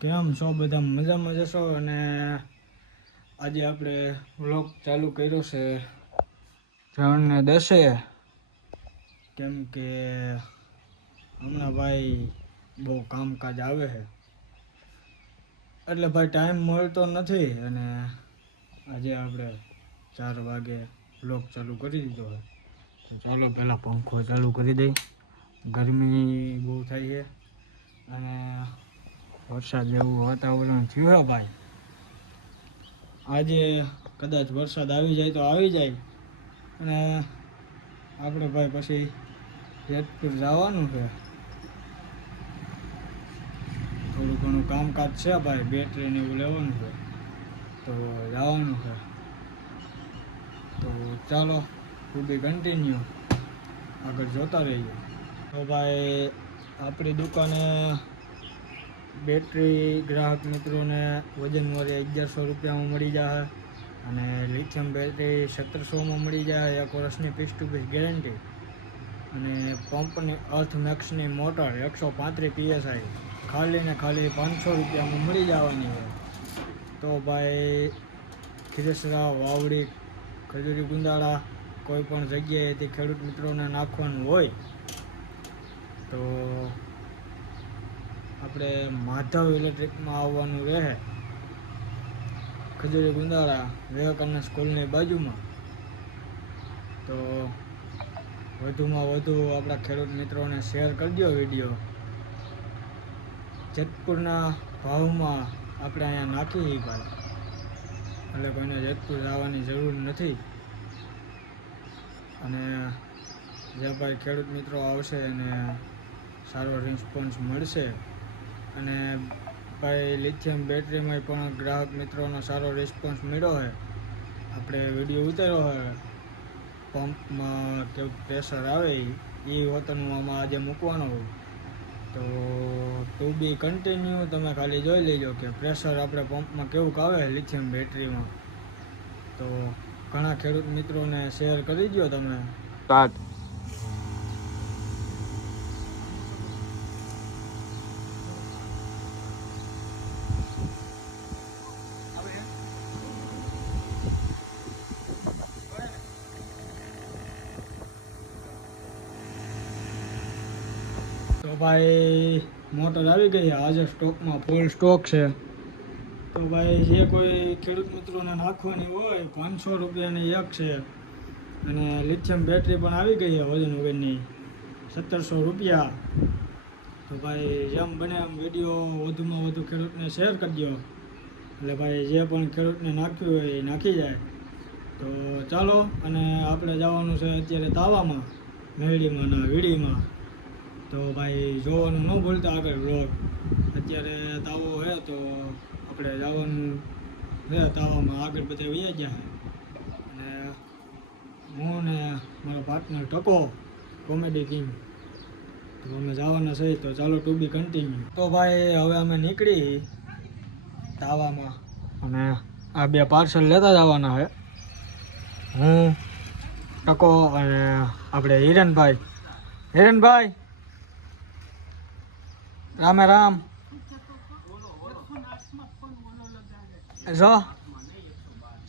કેમ છો બધા? મજામાં જશો? અને આજે આપણે વ્લોગ ચાલુ કર્યો છે 3:10, કેમ કે હમણાં ભાઈ બહુ કામકાજ આવે છે એટલે ભાઈ ટાઈમ મળતો નથી. અને આજે આપણે 4 વાગે વ્લોગ ચાલુ કરી દીધો છે. તો ચાલો પહેલાં પંખો ચાલુ કરી દઈ. ગરમી બહુ થાય છે અને વરસાદ જેવું વાતાવરણ થયું છે ભાઈ. આજે કદાચ વરસાદ આવી જાય તો આવી જાય. અને આપણે ભાઈ પછી જેતપુર જવાનું છે. થોડું ઘણું કામકાજ છે ભાઈ, બેટરીને એવું લેવાનું છે તો જવાનું છે. તો ચાલો ટુ બી કન્ટિન્યુ, આગળ જોતા રહીએ. તો ભાઈ આપણી દુકાને બેટરી ગ્રાહક મિત્રોને વજનવાળી 1100 રૂપિયામાં મળી જાય અને લિથિયમ બેટરી 1700માં મળી જાય. 1 વર્ષની પીસ ટુ પીસ ગેરંટી અને પંપની અર્થ મેક્સની મોટર 135 PSI ખાલી ને ખાલી 500 રૂપિયામાં મળી જવાની હોય. તો ભાઈ ખીરસરા, વાવડી, ખજૂરી, ગુંદાળા કોઈ પણ જગ્યાએથી ખેડૂત મિત્રોને નાખવાનું હોય તો આપણે માધવ ઇલેક્ટ્રિકમાં આવવાનું રહે. ખજૂરી, ગુંદાળા, વિવેકાનંદ સ્કૂલની બાજુમાં. તો વધુમાં વધુ આપણા ખેડૂત મિત્રોને શેર કરી દો વિડીયો. જેતપુરના ભાવમાં આપણે અહીંયા નાખીએ ભાઈ, એટલે કોઈને જેતપુર જવાની જરૂર નથી. અને જે ભાઈ ખેડૂત મિત્રો આવશે એને સારો રિસ્પોન્સ મળશે. અને ભાઈ લિથિયમ બેટરીમાં પણ ગ્રાહક મિત્રોનો સારો રિસ્પોન્સ મળ્યો છે. આપણે વિડીયો ઉતાર્યો છે, પંપમાં કેવું પ્રેશર આવે એ હોતનું આમાં આજે મૂકવાનો હોય. તો ટુ બી કન્ટિન્યુ તમે ખાલી જોઈ લેજો કે પ્રેશર આપણે પંપમાં કેવું આવે લિથિયમ બેટરીમાં. તો ઘણા ખેડૂત મિત્રોને શેર કરી દો તમે. તો ભાઈ મોટર આવી ગઈ, આજે સ્ટોકમાં ફૂલ સ્ટોક છે. તો ભાઈ જે કોઈ ખેડૂત મિત્રોને નાખવાની હોય 500 રૂપિયાની એક છે. અને લિથિયમ બેટરી પણ આવી ગઈ છે વજન વગરની 1700 રૂપિયા. તો ભાઈ જેમ બને એમ વિડીયો વધુમાં વધુ ખેડૂતને શેર કરી દો, એટલે ભાઈ જે પણ ખેડૂતને નાખ્યું હોય એ નાખી જાય. તો ચાલો, અને આપણે જવાનું છે અત્યારે તાવામાં, મેરડીમાં ના વીડીમાં. તો ભાઈ જોવાનું ન ભૂલતા આગળ વ્લોગ. અત્યારે તાવો છે તો આપણે જવાનું છે તાવામાં, આગળ બધા વયા ગયા. અને હું ને મારો પાર્ટનર ટકો, કોમેડી કિંગ, તો અમે જવાના છે. તો ચાલો ટુ બી કન્ટિન્યુ. તો ભાઈ હવે અમે નીકળી તાવામાં અને આ 2 પાર્સલ લેતા જવાના છે. હું, ટકો અને આપણે હિરણભાઈ રામે રામ. જો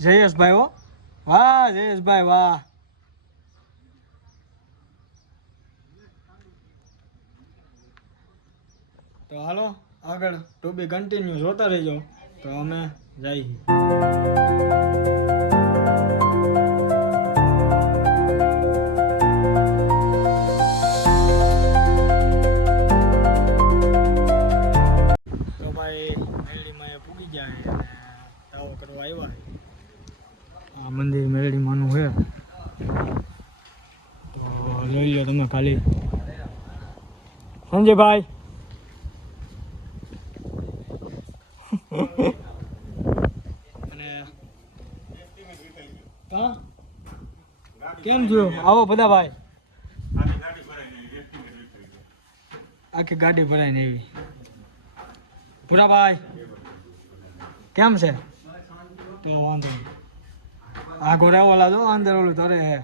જયેશભાઈ, હો વાહ જયેશભાઈ વાહ. તો હાલો આગળ ટુ બી કન્ટિન્યુ જોતા રહીજો. તો અમે જઈએ. તો ભાઈ મેરડીમાં એ પૂગી જાય અને તાવો કરવા આવ્યા. આ મંદિર મેરડીમાંનું છે તો લઈ લો તમે ખાલી. સંજયભાઈ અને કેમ છો? આવો બધા ભાઈ. આખી ગાડી ભરાઈને એવી. ભૂરાભાઈ કેમ છે? તો વાંધો નહીં. આ ઘોડા વાળા જો અંદર ઓલું તરે હે.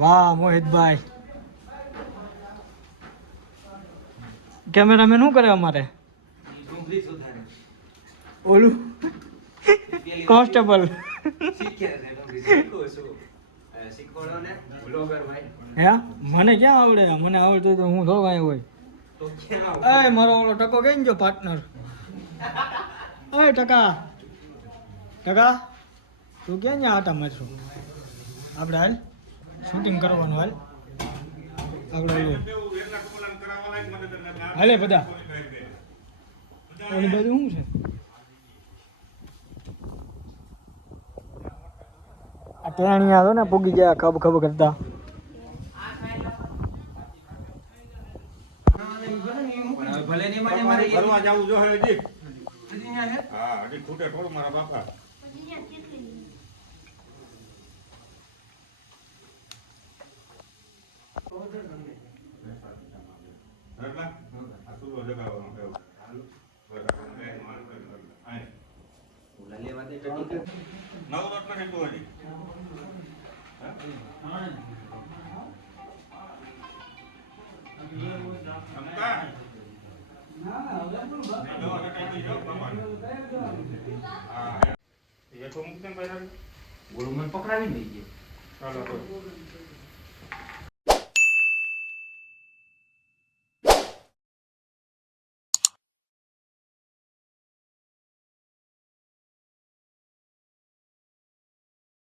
વાહ મોહિતભાઈ, કેમેરામેન શું કરે અમારે ઓલું કોન્સ્ટેબલ હે મને ક્યાં આવડે મને આવડતું તો હું થોડું કાંઈ હોય એ મારો ઓલો ટકો કઈ ગયો પાર્ટનર એ ટકા તું ક્યાં ત્યાં આટા મારશો આપણે હાલ શૂટિંગ કરવાનું હાલ આપણે હાલે બધા ઓલી બાજુ શું છે આ ટેણી આવ્યો ને પૂગી ગયા ખબ ખબ કરતા ભલે ની મારે મારે ફરવા જાવું જો હજી હા હજી ખૂટે થોડું મારા બાપા લેવા દે નવ રોટ નથી તું હજી ગોળું મને પકડાવી દઈ ચાલો